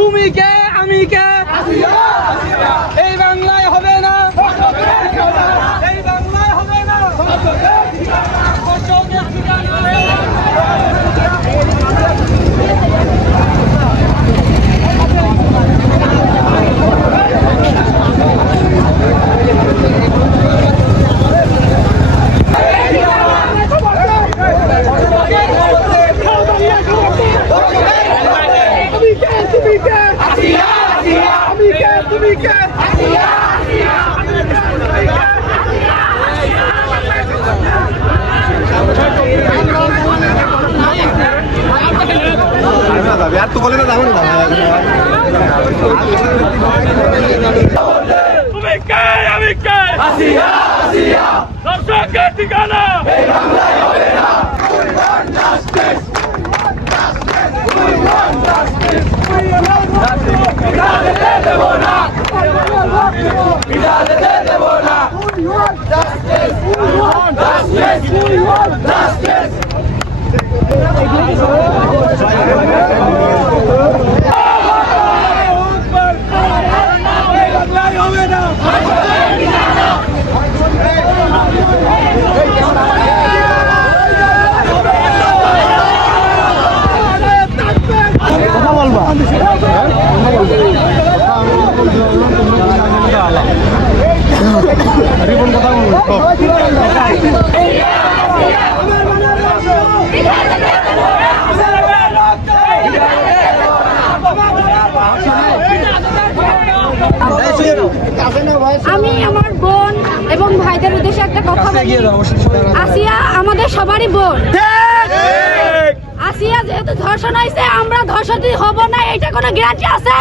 তুমি কে আমি কে এই বাংলায় হবে না, এই বাংলায় হবে না। দর্শকের ঠিকানা আমি আমার বোন এবং ভাইদের উদ্দেশ্যে একটা কথা বলি। আসিয়া আমাদের সবারই বোন। আসিয়া যেহেতু ধর্ষণ হয়েছে, আমরা ধর্ষিত হব না, এটা কোনো গ্যারান্টি আছে?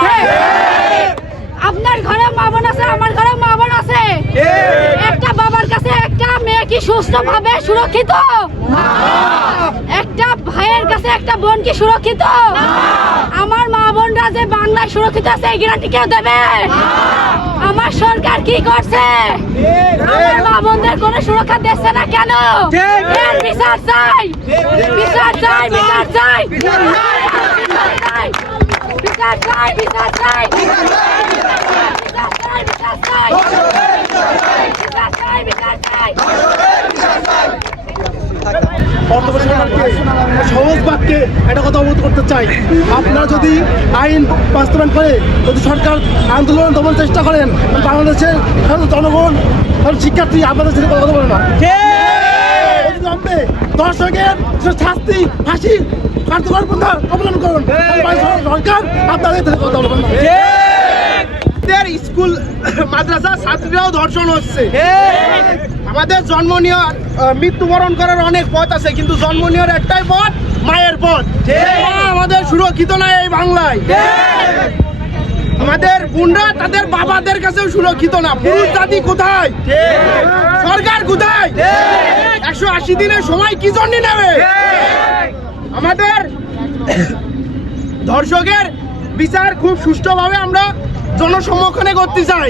আপনার ঘরে মা বোন আছে, আমার ঘরে মা বোন আছে। একটা বাবার কাছে একটা মেয়ে কি সুস্থভাবে সুরক্ষিত? একটা ভাইয়ের কাছে একটা বোন কি সুরক্ষিত? আমার মা বোনরা যে বাংলায় সুরক্ষিত আছে, এই গ্যারান্টি কেউ দেবে? আমার সরকার কি করছে? আমার মা বোনদের কোনো সুরক্ষা দিচ্ছে না কেন? বিচার চাই, বিচার চাই, বিচার চাই, বিচার চাই, বিচার চাই, বিচার চাই, বিচার চাই, বিচার চাই, বিচার চাই। সহজ বাক্যে একটা কথা অবগত করতে চাই, আপনারা যদি আইন বাস্তবায়ন করে, যদি সরকার আন্দোলন দমন চেষ্টা করেন, বাংলাদেশের জনগণ শিক্ষার্থী আপনাদের সাথে কথা বলে না। দর্শকের শাস্তি ফাঁসি কার্যকর পন্থা অবলম্বন করুন, সরকার আপনাদের সাথে কথা বলবেন না। স্কুল মাদ্রাসা ছাত্রীরাও ধর্ষণ হচ্ছে। আমাদের জন্ম নেওয়ার মৃত্যুবরণ করার অনেক পথ আছে, কিন্তু জন্ম নেওয়ার একটাই পথ, মায়ের পথ। আমাদের সুরক্ষিত নয় এই বাংলায়। আমাদের বোনরা তাদের বাবাদের কাছেও সুরক্ষিত না। পুরুষ জাতি কোথায়? সরকার কোথায়? 180 দিনের সময় কি জন্য নেবে? আমাদের ধর্ষকের বিচার খুব সুষ্ঠুভাবে আমরা জনসম্মুখে করতে চাই।